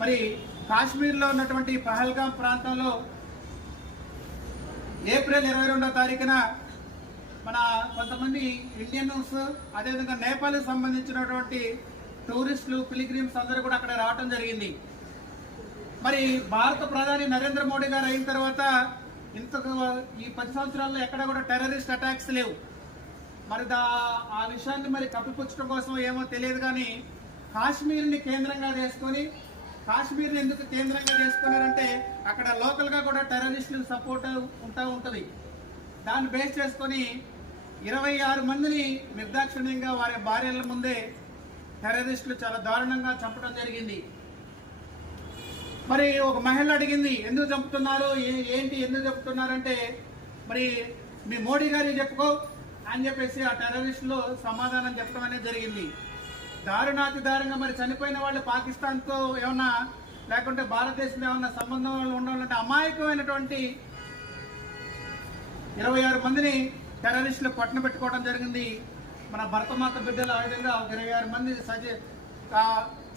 మరి కాశ్మీర్లో ఉన్నటువంటి పహల్గాం ప్రాంతంలో ఏప్రిల్ 22వ తారీఖున మన కొంతమంది ఇండియన్స్ అదేవిధంగా నేపాల్కి సంబంధించినటువంటి టూరిస్టులు పిలిగ్రిమ్స్ అందరూ కూడా అక్కడ రావడం జరిగింది. మరి భారత ప్రధాని నరేంద్ర మోడీ గారు అయిన తర్వాత ఈ 10 సంవత్సరాల్లో ఎక్కడ కూడా టెర్రరిస్ట్ అటాక్స్ లేవు. మరి ఆ విషయాన్ని మరి కప్పిపుచ్చడం కోసం ఏమో తెలియదు, కానీ కాశ్మీర్ని కేంద్రంగా చేసుకొని కాశ్మీర్ని ఎందుకు కేంద్రంగా చేసుకున్నారంటే అక్కడ లోకల్గా కూడా టెర్రరిస్టులు సపోర్ట్ ఉంటుంది. దాన్ని బేస్ చేసుకొని 26 మందిని నిర్దాక్షిణ్యంగా వారి భార్యల ముందే టెర్రరిస్టులు చాలా దారుణంగా చంపడం జరిగింది. మరి ఒక మహిళ అడిగింది, ఎందుకు చంపుతున్నారు, ఏంటి ఎందుకు చంపుతున్నారంటే మరి మీ మోడీ గారికి చెప్పుకో అని చెప్పేసి ఆ టెర్రరిస్టులు సమాధానం చెప్పడం అనేది జరిగింది. దారుణాతి దారుణంగా మరి చనిపోయిన వాళ్ళు పాకిస్తాన్తో ఏమన్నా లేకుంటే భారతదేశంలో ఏమన్నా సంబంధం ఉండాలంటే అమాయకమైనటువంటి 26 మందిని టెర్రరిస్టులు పట్టున పెట్టుకోవడం జరిగింది. మన భరతమాత బిడ్డలు ఆ విధంగా 26 మంది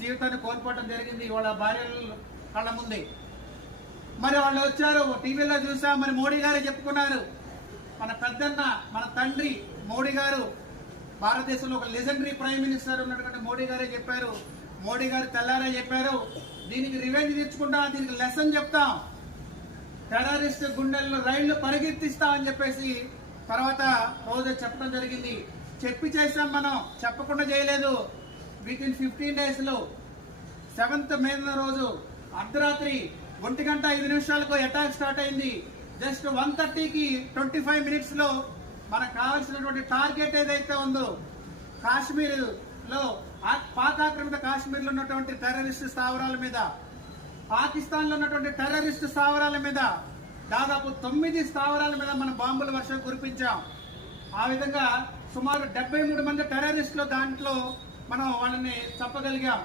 జీవితాన్ని కోల్పోవడం జరిగింది వాళ్ళ భార్యల కళ్ళ ముందే. మరి వాళ్ళు వచ్చారు, టీవీలో చూసా, మరి మోడీ గారే చెప్పుకున్నారు. మన పెద్దన్న మన తండ్రి మోడీ గారు భారతదేశంలో ఒక లెజెండరీ ప్రైమ్ మినిస్టర్ ఉన్నటువంటి మోడీ గారే చెప్పారు. మోడీ గారు తెల్లారే చెప్పారు, దీనికి రివెంజ్ తీర్చుకుంటాం, దీనికి లెసన్ చెప్తాం, టెర్రరిస్ట్ గుండెల్లో రైళ్లు పరిగెత్తిస్తాం అని చెప్పేసి తర్వాత రోజు చెప్పడం జరిగింది. చెప్పి చేసాం, మనం చెప్పకుండా చేయలేదు. విత్ ఇన్ 15 days లో 7th May రోజు అర్ధరాత్రి 1:05 అటాక్ స్టార్ట్ అయింది. జస్ట్ 1:30కి 25 minutes లో మనకు కావాల్సినటువంటి టార్గెట్ ఏదైతే ఉందో కాశ్మీర్లో పాక్ ఆక్రమిత కాశ్మీర్లో ఉన్నటువంటి టెర్రరిస్ట్ స్థావరాల మీద, పాకిస్తాన్లో ఉన్నటువంటి టెర్రరిస్ట్ స్థావరాల మీద దాదాపు 9 స్థావరాల మీద మనం బాంబుల వర్షం కురిపించాం. ఆ విధంగా సుమారు 73 మంది టెర్రరిస్టులు దాంట్లో మనం వాళ్ళని చంపగలిగాం.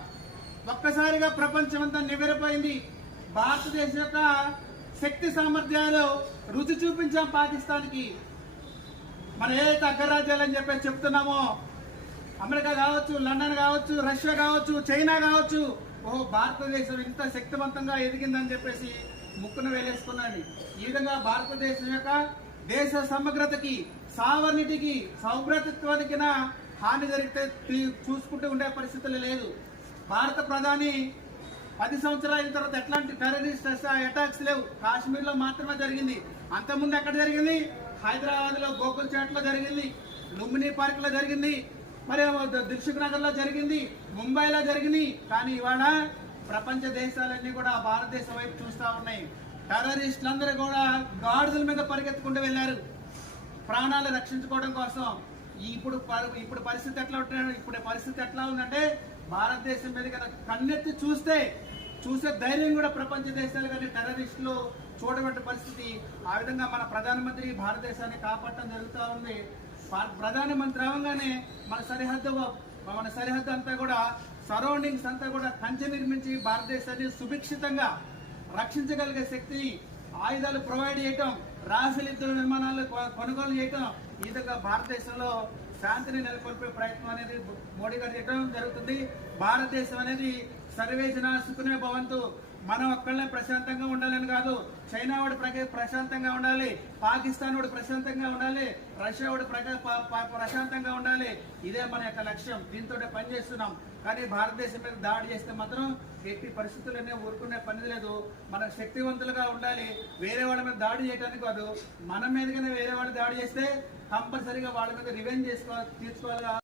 ఒక్కసారిగా ప్రపంచం అంతా నివ్వెరపోయింది. భారతదేశం యొక్క శక్తి సామర్థ్యాలు రుచి చూపించాం పాకిస్తాన్కి. మనం ఏదైతే అగ్రరాజ్యాలని చెప్పేసి చెప్తున్నామో, అమెరికా కావచ్చు, లండన్ కావచ్చు, రష్యా కావచ్చు, చైనా కావచ్చు, భారతదేశం ఇంత శక్తివంతంగా ఎదిగిందని చెప్పేసి ముక్కును వేలేసుకున్నది. ఈ విధంగా భారతదేశం యొక్క దేశ సమగ్రతకి, సావర్ణిటికి, సౌభ్రతత్వానికి హాని జరిగితే చూసుకుంటూ ఉండే పరిస్థితులు లేదు. భారత ప్రధాని 10 సంవత్సరాల అయిన తర్వాత ఎట్లాంటి టెర్రరిస్ట్ అటాక్స్ లేవు. కాశ్మీర్లో మాత్రమే జరిగింది. అంతకుముందు ఎక్కడ జరిగింది? హైదరాబాద్లో గోకుల్చాట్లో జరిగింది, లుంబిని పార్క్లో జరిగింది, మరి దిల్సుఖ్ నగర్లో జరిగింది, ముంబైలో జరిగింది. కానీ ఇవాళ ప్రపంచ దేశాలన్నీ కూడా భారతదేశం వైపు చూస్తూ ఉన్నాయి. టెర్రరిస్టులందరూ కూడా గాడిదల మీద పరిగెత్తుకుంటూ వెళ్ళారు ప్రాణాలు రక్షించుకోవడం కోసం. ఇప్పుడు పరిస్థితి ఎట్లా ఉందంటే భారతదేశం మీద కన్నెత్తి చూసే ధైర్యం కూడా ప్రపంచ దేశాలు కానీ టెర్రరిస్టులు చూడబట్టే పరిస్థితి. ఆ విధంగా మన ప్రధానమంత్రి భారతదేశాన్ని కాపాడటం జరుగుతూ ఉంది. ప్రధానమంత్రి అవగానే మన సరిహద్దు అంతా కూడా సరౌండింగ్స్ అంతా కూడా కంచె నిర్మించి భారతదేశాన్ని సుభిక్షితంగా రక్షించగలిగే శక్తిని, ఆయుధాలు ప్రొవైడ్ చేయటం, రాఫెల్ యుద్ధ విమానాలు కొనుగోలు చేయటం, ఈ విధంగా భారతదేశంలో శాంతిని నెలకొల్పే ప్రయత్నం అనేది మోడీ గారు చేయడం జరుగుతుంది. భారతదేశం అనేది సర్వే జనా సుఖినో భవంతు, మనం ఒక్కళ్ళే ప్రశాంతంగా ఉండాలని కాదు, చైనా వాడు ప్రశాంతంగా ఉండాలి, పాకిస్తాన్ వాడు ప్రశాంతంగా ఉండాలి, రష్యా వాడు ప్రశాంతంగా ఉండాలి. ఇదే మన యొక్క లక్ష్యం. దీంతో పనిచేస్తున్నాం. కానీ భారతదేశం మీద దాడి చేస్తే మాత్రం ఎట్టి పరిస్థితులనే ఊరుకునే పని లేదు. మనం శక్తివంతులుగా ఉండాలి. వేరే వాళ్ళ మీద దాడి చేయడానికి కాదు, మన మీదగానే వేరే వాళ్ళు దాడి చేస్తే కంపల్సరీగా వాళ్ళ మీద రివెంజ్ తీర్చుకోవాలి.